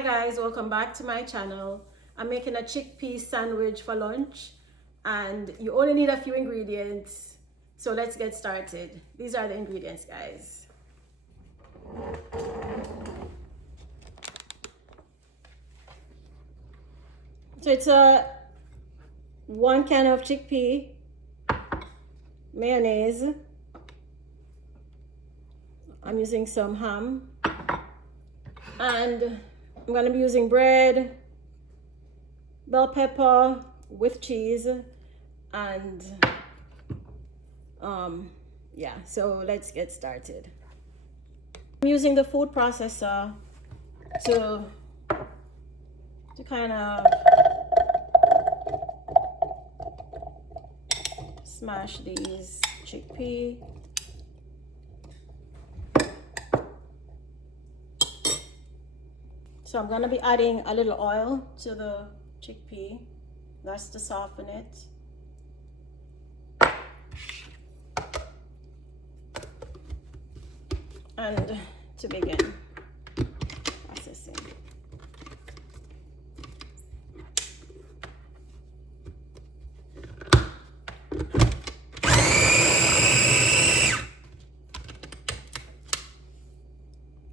Hi guys, welcome back to my channel. I'm making a chickpea sandwich for lunch and you only need a few ingredients. So let's get started. These are the ingredients, guys. So it's a 1 can of chickpea, mayonnaise. I'm using some ham and I'm gonna be using bread, bell pepper with cheese, and yeah, so let's get started. I'm using the food processor to kind of smash these chickpea. So I'm gonna be adding a little oil to the chickpea. That's to soften it. And to begin processing.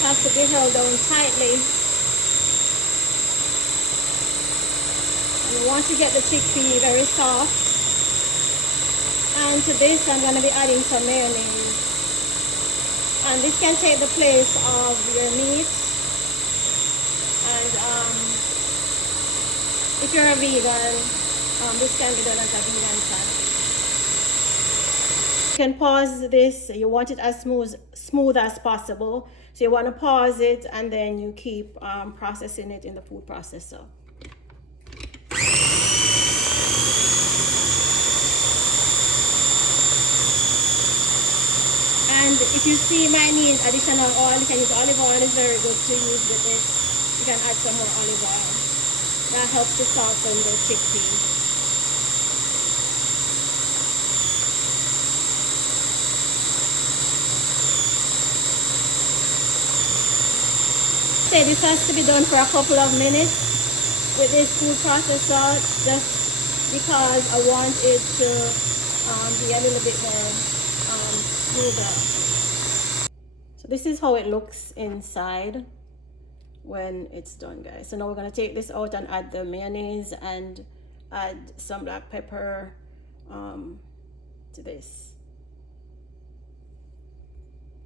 Has to be held down tightly. You want to get the chickpea very soft. And to this I'm going to be adding some mayonnaise. And this can take the place of your meat. And if you're a vegan, this can be done as a vegan sandwich. You can pause this. You want it as smooth as possible. So you want to pause it and then you keep processing it in the food processor. And if you see might need additional oil, you can use olive oil. It's very good to use with this. You can add some more olive oil. That helps to soften the chickpea. Say this has to be done for a couple of minutes with this food processor, just because I want it to be a little bit more smoother. So this is how it looks inside when it's done, guys. So now we're going to take this out and add the mayonnaise and add some black pepper to this.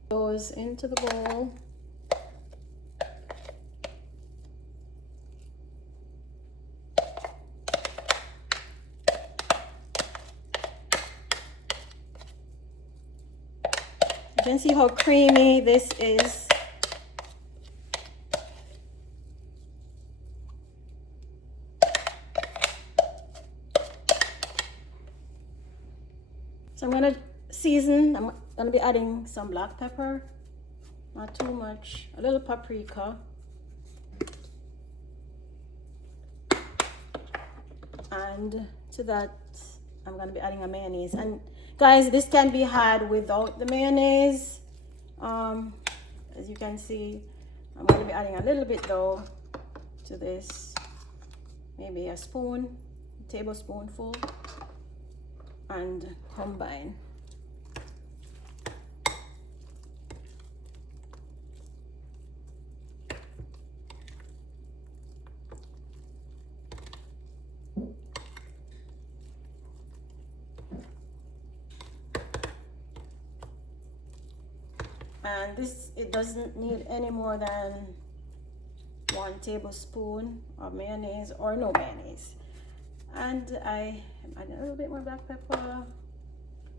Goes into the bowl. You can see how creamy this is. So I'm going to season. I'm going to be adding some black pepper, not too much, a little paprika, and to that I'm going to be adding a mayonnaise. And guys, this can be had without the mayonnaise. As you can see, I'm going to be adding a little bit though to this, maybe a tablespoonful, and combine. And this, it doesn't need any more than 1 tablespoon of mayonnaise or no mayonnaise. And I am adding a little bit more black pepper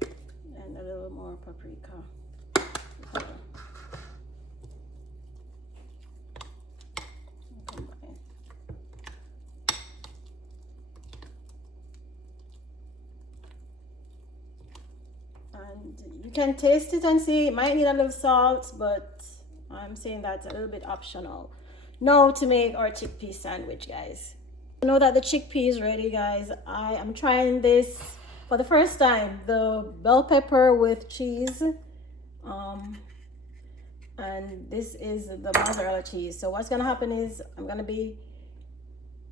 and a little more paprika. Combine. And you can taste it and see it might need a little salt, but I'm saying that's a little bit optional. Now to make our chickpea sandwich, guys. You know that the chickpea is ready, guys. I am trying this for the first time, the bell pepper with cheese. and this is the mozzarella cheese. So what's gonna happen is I'm gonna be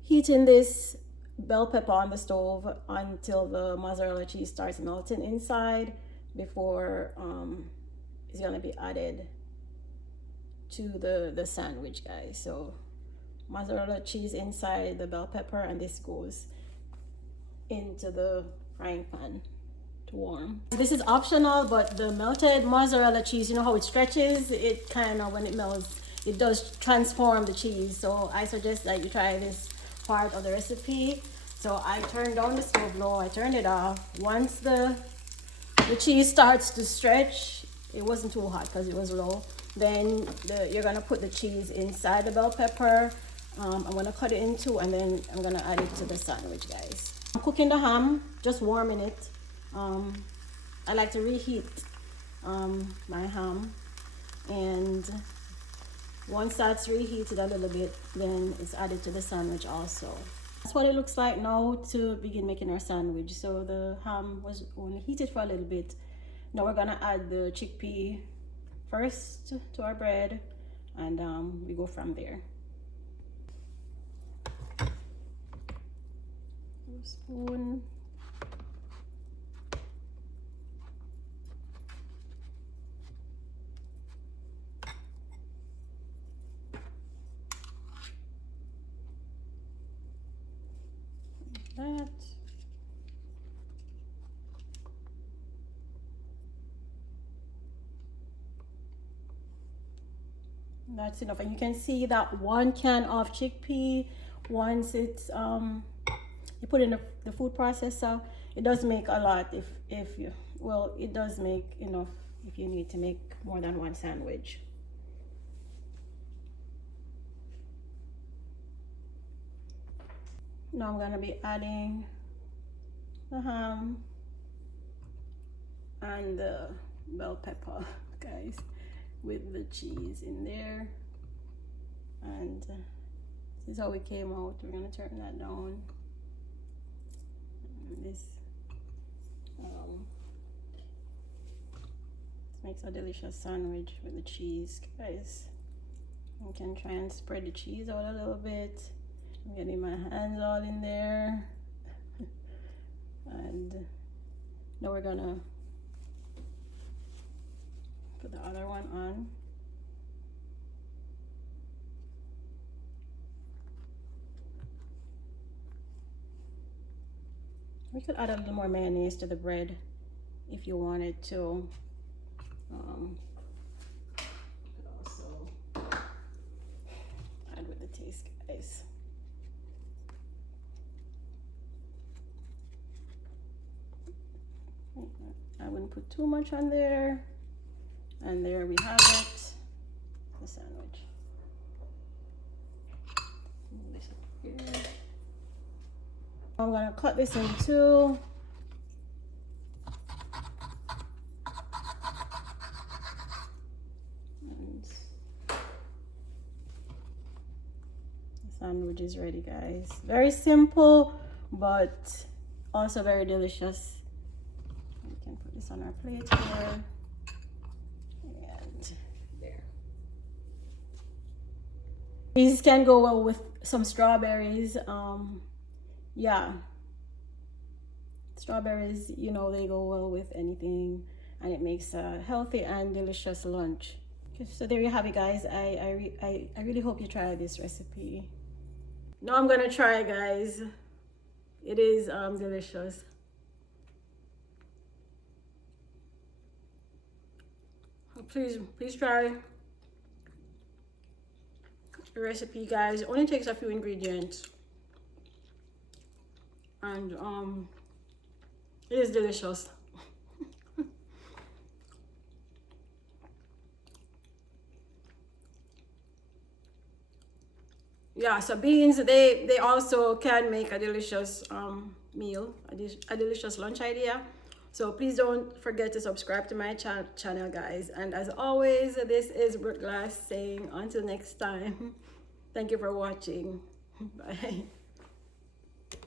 heating this bell pepper on the stove until the mozzarella cheese starts melting inside before it's gonna be added to the sandwich, guys. So mozzarella cheese inside the bell pepper, and this goes into the frying pan to warm. This is optional, but the melted mozzarella cheese, you know how it stretches, it kind of, when it melts, it does transform the cheese. So I suggest that you try this part of the recipe. So I turned down the stove low, I turned it off. Once the cheese starts to stretch, it wasn't too hot because it was low, then you're gonna put the cheese inside the bell pepper. I'm gonna cut it in two, and then I'm gonna add it to the sandwich, guys. I'm cooking the ham, just warming it. I like to reheat my ham, and once that's reheated a little bit, then it's added to the sandwich also. That's what it looks like now to begin making our sandwich. So the ham was only heated for a little bit. Now we're gonna add the chickpea first to our bread, and we go from there. A spoon. That. That's enough, and you can see that 1 can of chickpea, once it's you put in the food processor, it does make a lot. If you, well, it does make enough if you need to make more than 1 sandwich. Now I'm gonna be adding the ham and the bell pepper, guys, with the cheese in there. And this is how it came out. We're gonna turn that down. And this makes a delicious sandwich with the cheese, guys. You can try and spread the cheese out a little bit. I'm getting my hands all in there. And now we're gonna put the other one on. We could add a little more mayonnaise to the bread if you wanted to. Could also add with the taste, guys. I wouldn't put too much on there. And there we have it, the sandwich. Move this up here. I'm gonna cut this in two. And the sandwich is ready, guys. Very simple, but also very delicious. We can put this on our plate here. And there. These can go well with some strawberries. Yeah, strawberries, you know, they go well with anything, and it makes a healthy and delicious lunch. Okay, so there you have it, guys. I really hope you try this recipe. Now I'm gonna try, guys. It is delicious. Please try the recipe, guys. It only takes a few ingredients, and it is delicious. Yeah, so beans, they also can make a delicious meal, a delicious lunch idea. So please don't forget to subscribe to my channel, guys. And as always, this is Brooke Glass saying until next time, thank you for watching. Bye.